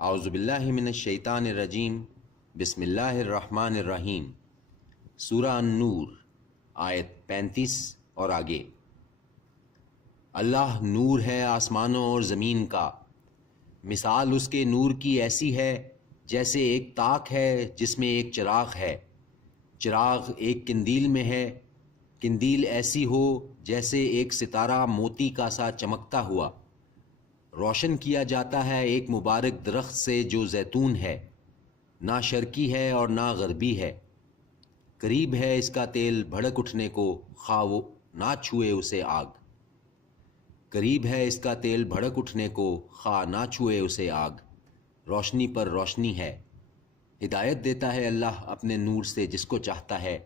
اعوذ باللہ من الشیطان الرجیم، بسم اللہ الرحمن الرحیم۔ سورہ النور، آیت 35 اور آگے۔ اللہ نور ہے آسمانوں اور زمین کا، مثال اس کے نور کی ایسی ہے جیسے ایک تاک ہے جس میں ایک چراغ ہے، چراغ ایک قندیل میں ہے، قندیل ایسی ہو جیسے ایک ستارہ موتی کا سا چمکتا ہوا، روشن کیا جاتا ہے ایک مبارک درخت سے جو زیتون ہے، نہ شرقی ہے اور نہ غربی ہے، قریب ہے اس کا تیل بھڑک اٹھنے کو، خواہ وہ نہ چھوئے اسے آگ، قریب ہے اس کا تیل بھڑک اٹھنے کو، خواہ نہ چھوئے اسے آگ، روشنی پر روشنی ہے۔ ہدایت دیتا ہے اللہ اپنے نور سے جس کو چاہتا ہے،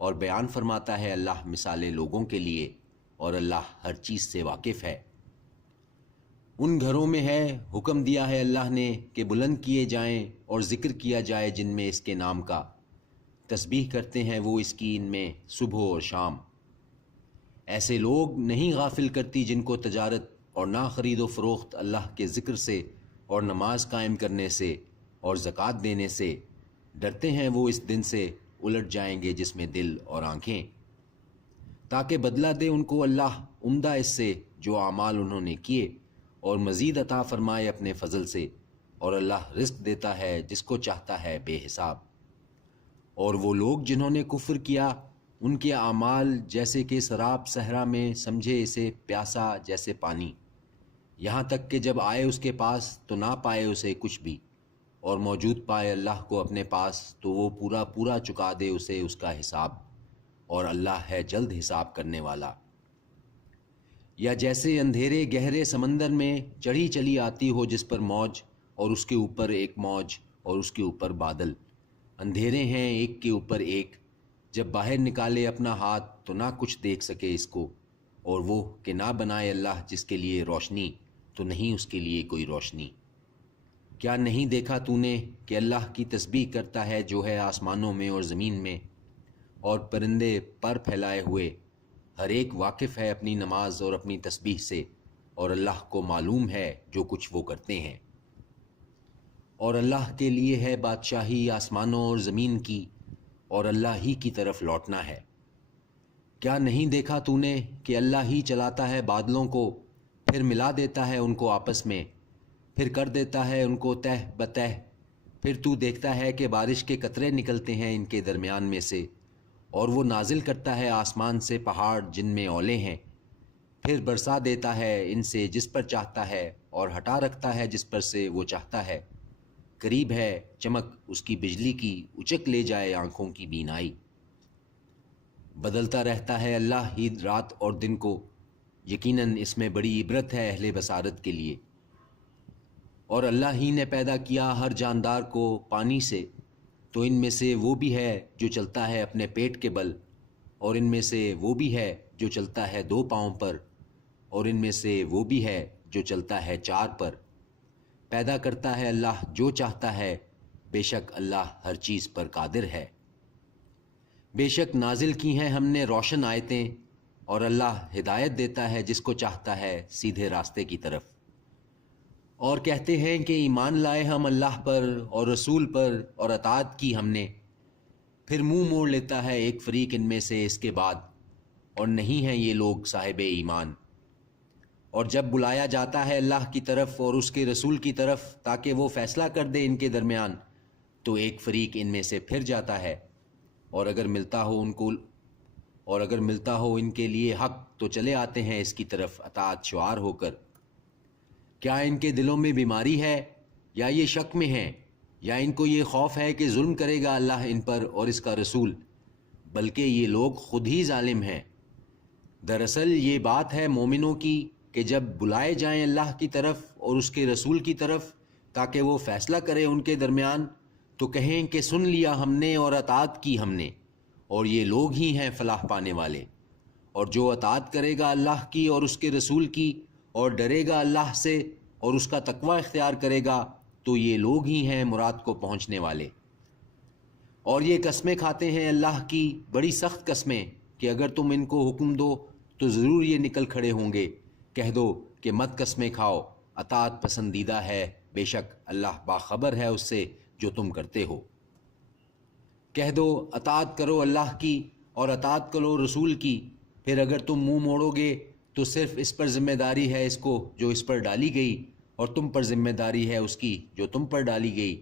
اور بیان فرماتا ہے اللہ مثالیں لوگوں کے لیے، اور اللہ ہر چیز سے واقف ہے۔ ان گھروں میں ہے، حکم دیا ہے اللہ نے کہ بلند کیے جائیں اور ذکر کیا جائے جن میں اس کے نام کا، تسبیح کرتے ہیں وہ اس کی ان میں صبح اور شام۔ ایسے لوگ نہیں غافل کرتی جن کو تجارت اور نہ خرید و فروخت اللہ کے ذکر سے اور نماز قائم کرنے سے اور زکوٰۃ دینے سے، ڈرتے ہیں وہ اس دن سے الٹ جائیں گے جس میں دل اور آنکھیں، تاکہ بدلہ دے ان کو اللہ عمدہ اس سے جو اعمال انہوں نے کیے، اور مزید عطا فرمائے اپنے فضل سے، اور اللہ رزق دیتا ہے جس کو چاہتا ہے بے حساب۔ اور وہ لوگ جنہوں نے کفر کیا، ان کے اعمال جیسے کہ سراب صحرا میں سمجھے اسے پیاسا جیسے پانی، یہاں تک کہ جب آئے اس کے پاس تو نہ پائے اسے کچھ بھی، اور موجود پائے اللہ کو اپنے پاس تو وہ پورا پورا چکا دے اسے اس کا حساب، اور اللہ ہے جلد حساب کرنے والا۔ یا جیسے اندھیرے گہرے سمندر میں چڑھی چلی آتی ہو جس پر موج، اور اس کے اوپر ایک موج اور اس کے اوپر بادل، اندھیرے ہیں ایک کے اوپر ایک، جب باہر نکالے اپنا ہاتھ تو نہ کچھ دیکھ سکے اس کو، اور وہ کہ نہ بنائے اللہ جس کے لیے روشنی تو نہیں اس کے لیے کوئی روشنی۔ کیا نہیں دیکھا تو نے کہ اللہ کی تسبیح کرتا ہے جو ہے آسمانوں میں اور زمین میں، اور پرندے پر پھیلائے ہوئے، ہر ایک واقف ہے اپنی نماز اور اپنی تسبیح سے، اور اللہ کو معلوم ہے جو کچھ وہ کرتے ہیں۔ اور اللہ کے لیے ہے بادشاہی آسمانوں اور زمین کی، اور اللہ ہی کی طرف لوٹنا ہے۔ کیا نہیں دیکھا تو نے کہ اللہ ہی چلاتا ہے بادلوں کو، پھر ملا دیتا ہے ان کو آپس میں، پھر کر دیتا ہے ان کو تہ بتہ، پھر تو دیکھتا ہے کہ بارش کے قطرے نکلتے ہیں ان کے درمیان میں سے، اور وہ نازل کرتا ہے آسمان سے پہاڑ جن میں اولے ہیں، پھر برسا دیتا ہے ان سے جس پر چاہتا ہے، اور ہٹا رکھتا ہے جس پر سے وہ چاہتا ہے، قریب ہے چمک اس کی بجلی کی، اچک لے جائے آنکھوں کی بینائی۔ بدلتا رہتا ہے اللہ ہی رات اور دن کو، یقیناً اس میں بڑی عبرت ہے اہل بصارت کے لیے۔ اور اللہ ہی نے پیدا کیا ہر جاندار کو پانی سے، تو ان میں سے وہ بھی ہے جو چلتا ہے اپنے پیٹ کے بل، اور ان میں سے وہ بھی ہے جو چلتا ہے 2 پاؤں پر، اور ان میں سے وہ بھی ہے جو چلتا ہے 4 پر۔ پیدا کرتا ہے اللہ جو چاہتا ہے، بے شک اللہ ہر چیز پر قادر ہے۔ بے شک نازل کی ہیں ہم نے روشن آیتیں، اور اللہ ہدایت دیتا ہے جس کو چاہتا ہے سیدھے راستے کی طرف۔ اور کہتے ہیں کہ ایمان لائے ہم اللہ پر اور رسول پر اور اطاعت کی ہم نے، پھر منہ موڑ لیتا ہے ایک فریق ان میں سے اس کے بعد، اور نہیں ہیں یہ لوگ صاحب ایمان۔ اور جب بلایا جاتا ہے اللہ کی طرف اور اس کے رسول کی طرف تاکہ وہ فیصلہ کر دے ان کے درمیان، تو ایک فریق ان میں سے پھر جاتا ہے، اور اگر ملتا ہو ان کے لیے حق تو چلے آتے ہیں اس کی طرف اطاعت شعار ہو کر۔ کیا ان کے دلوں میں بیماری ہے، یا یہ شک میں ہیں، یا ان کو یہ خوف ہے کہ ظلم کرے گا اللہ ان پر اور اس کا رسول، بلکہ یہ لوگ خود ہی ظالم ہیں۔ دراصل یہ بات ہے مومنوں کی کہ جب بلائے جائیں اللہ کی طرف اور اس کے رسول کی طرف تاکہ وہ فیصلہ کرے ان کے درمیان، تو کہیں کہ سن لیا ہم نے اور اطاعت کی ہم نے، اور یہ لوگ ہی ہیں فلاح پانے والے۔ اور جو اطاعت کرے گا اللہ کی اور اس کے رسول کی، اور ڈرے گا اللہ سے اور اس کا تقوی اختیار کرے گا، تو یہ لوگ ہی ہیں مراد کو پہنچنے والے۔ اور یہ قسمیں کھاتے ہیں اللہ کی، بڑی سخت قسمیں، کہ اگر تم ان کو حکم دو تو ضرور یہ نکل کھڑے ہوں گے۔ کہہ دو کہ مت قسمیں کھاؤ، اطاعت پسندیدہ ہے بے شک اللہ باخبر ہے اس سے جو تم کرتے ہو۔ کہہ دو اطاعت کرو اللہ کی اور اطاعت کرو رسول کی، پھر اگر تم منہ موڑو گے تو صرف اس پر ذمہ داری ہے اس کو جو اس پر ڈالی گئی، اور تم پر ذمہ داری ہے اس کی جو تم پر ڈالی گئی۔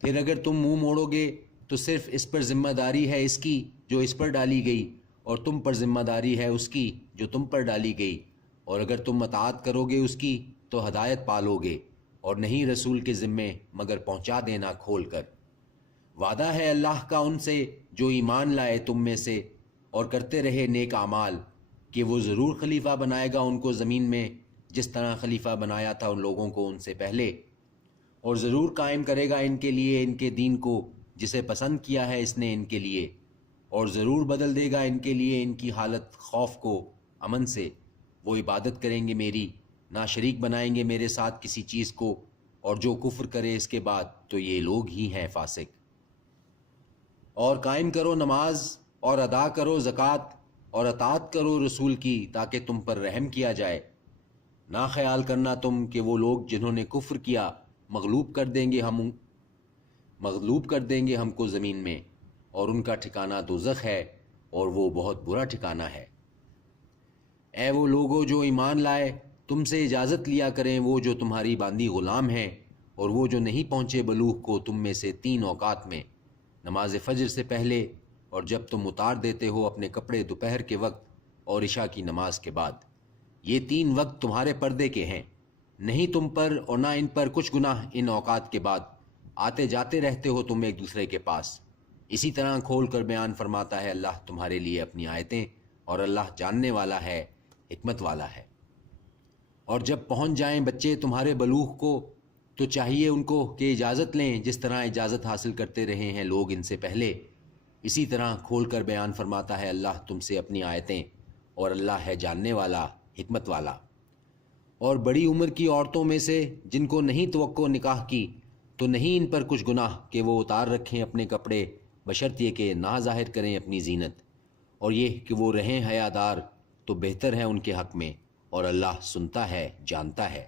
پھر اگر تم منہ موڑو گے تو صرف اس پر ذمہ داری ہے اس کی جو اس پر ڈالی گئی، اور تم پر ذمہ داری ہے اس کی جو تم پر ڈالی گئی، اور اگر تم اطاعت کرو گے اس کی تو ہدایت پالو گے، اور نہیں رسول کے ذمے مگر پہنچا دینا کھول کر۔ وعدہ ہے اللہ کا ان سے جو ایمان لائے تم میں سے اور کرتے رہے نیک اعمال، کہ وہ ضرور خلیفہ بنائے گا ان کو زمین میں، جس طرح خلیفہ بنایا تھا ان لوگوں کو ان سے پہلے، اور ضرور قائم کرے گا ان کے لیے ان کے دین کو جسے پسند کیا ہے اس نے ان کے لیے، اور ضرور بدل دے گا ان کے لیے ان کی حالت خوف کو امن سے۔ وہ عبادت کریں گے میری، نہ شریک بنائیں گے میرے ساتھ کسی چیز کو، اور جو کفر کرے اس کے بعد تو یہ لوگ ہی ہیں فاسق۔ اور قائم کرو نماز اور ادا کرو زکوٰۃ اور اطاعت کرو رسول کی تاکہ تم پر رحم کیا جائے۔ نہ خیال کرنا تم کہ وہ لوگ جنہوں نے کفر کیا مغلوب کر دیں گے ہم کو زمین میں، اور ان کا ٹھکانہ دوزخ ہے اور وہ بہت برا ٹھکانہ ہے۔ اے وہ لوگو جو ایمان لائے، تم سے اجازت لیا کریں وہ جو تمہاری باندھی غلام ہیں، اور وہ جو نہیں پہنچے بلوغ کو تم میں سے 3 اوقات میں، نماز فجر سے پہلے، اور جب تم اتار دیتے ہو اپنے کپڑے دوپہر کے وقت اور عشاء کی نماز کے بعد۔ یہ 3 وقت تمہارے پردے کے ہیں، نہیں تم پر اور نہ ان پر کچھ گناہ ان اوقات کے بعد، آتے جاتے رہتے ہو تم ایک دوسرے کے پاس۔ اسی طرح کھول کر بیان فرماتا ہے اللہ تمہارے لیے اپنی آیتیں، اور اللہ جاننے والا ہے، حکمت والا ہے۔ اور جب پہنچ جائیں بچے تمہارے بلوغ کو تو چاہیے ان کو کہ اجازت لیں جس طرح اجازت حاصل کرتے رہے ہیں لوگ ان سے پہلے۔ اسی طرح کھول کر بیان فرماتا ہے اللہ تم سے اپنی آیتیں، اور اللہ ہے جاننے والا، حکمت والا۔ اور بڑی عمر کی عورتوں میں سے جن کو نہیں توقع نکاح کی تو نہیں ان پر کچھ گناہ کہ وہ اتار رکھیں اپنے کپڑے، بشرط یہ کہ نہ ظاہر کریں اپنی زینت، اور یہ کہ وہ رہیں حیادار تو بہتر ہے ان کے حق میں، اور اللہ سنتا ہے جانتا ہے۔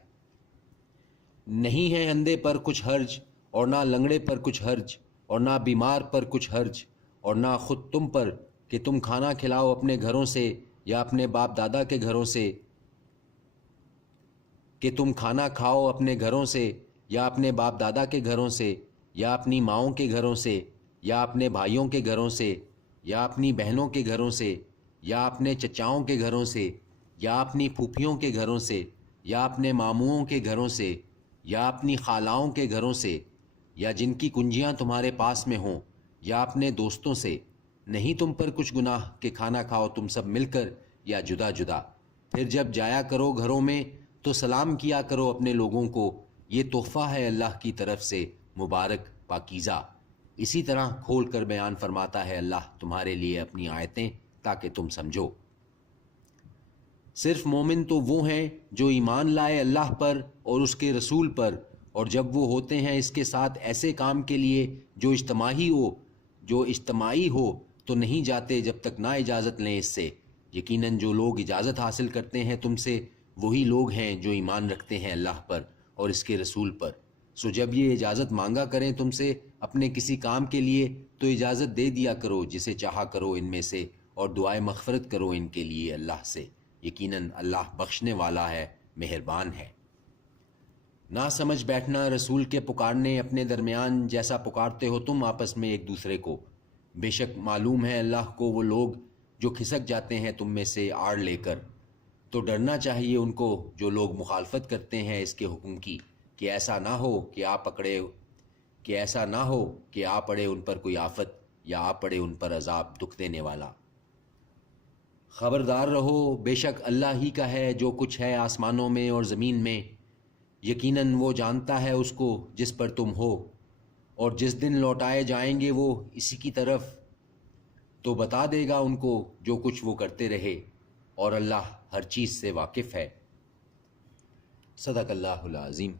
نہیں ہے اندھے پر کچھ حرج، اور نہ لنگڑے پر کچھ حرج، اور نہ بیمار پر کچھ حرج، اور نہ خود تم پر کہ تم کھانا کھلاؤ اپنے گھروں سے یا اپنے باپ دادا کے گھروں سے، کہ تم کھانا کھاؤ اپنے گھروں سے یا اپنے باپ دادا کے گھروں سے یا اپنی ماؤں کے گھروں سے یا اپنے بھائیوں کے گھروں سے یا اپنی بہنوں کے گھروں سے یا اپنے چچاؤں کے گھروں سے یا اپنی پھوپھیوں کے گھروں سے یا اپنے ماموؤں کے گھروں سے یا اپنی خالاؤں کے گھروں سے، یا جن کی کنجیاں تمہارے پاس میں ہوں، یا اپنے دوستوں سے۔ نہیں تم پر کچھ گناہ کہ کھانا کھاؤ تم سب مل کر یا جدا جدا۔ پھر جب جایا کرو گھروں میں تو سلام کیا کرو اپنے لوگوں کو، یہ تحفہ ہے اللہ کی طرف سے مبارک پاکیزہ۔ اسی طرح کھول کر بیان فرماتا ہے اللہ تمہارے لیے اپنی آیتیں تاکہ تم سمجھو۔ صرف مومن تو وہ ہیں جو ایمان لائے اللہ پر اور اس کے رسول پر، اور جب وہ ہوتے ہیں اس کے ساتھ ایسے کام کے لیے جو اجتماعی ہو تو نہیں جاتے جب تک نہ اجازت لیں اس سے۔ یقیناً جو لوگ اجازت حاصل کرتے ہیں تم سے وہی لوگ ہیں جو ایمان رکھتے ہیں اللہ پر اور اس کے رسول پر۔ سو جب یہ اجازت مانگا کریں تم سے اپنے کسی کام کے لیے تو اجازت دے دیا کرو جسے چاہا کرو ان میں سے، اور دعائے مغفرت کرو ان کے لیے اللہ سے، یقیناً اللہ بخشنے والا ہے، مہربان ہے۔ نہ سمجھ بیٹھنا رسول کے پکارنے اپنے درمیان جیسا پکارتے ہو تم آپس میں ایک دوسرے کو، بے شک معلوم ہے اللہ کو وہ لوگ جو کھسک جاتے ہیں تم میں سے آڑ لے کر۔ تو ڈرنا چاہیے ان کو جو لوگ مخالفت کرتے ہیں اس کے حکم کی، کہ ایسا نہ ہو کہ آ پڑے ان پر کوئی آفت یا آ پڑے ان پر عذاب دکھ دینے والا۔ خبردار رہو، بے شک اللہ ہی کا ہے جو کچھ ہے آسمانوں میں اور زمین میں، یقیناً وہ جانتا ہے اس کو جس پر تم ہو، اور جس دن لوٹائے جائیں گے وہ اسی کی طرف تو بتا دے گا ان کو جو کچھ وہ کرتے رہے، اور اللہ ہر چیز سے واقف ہے۔ صدق اللہ العظیم۔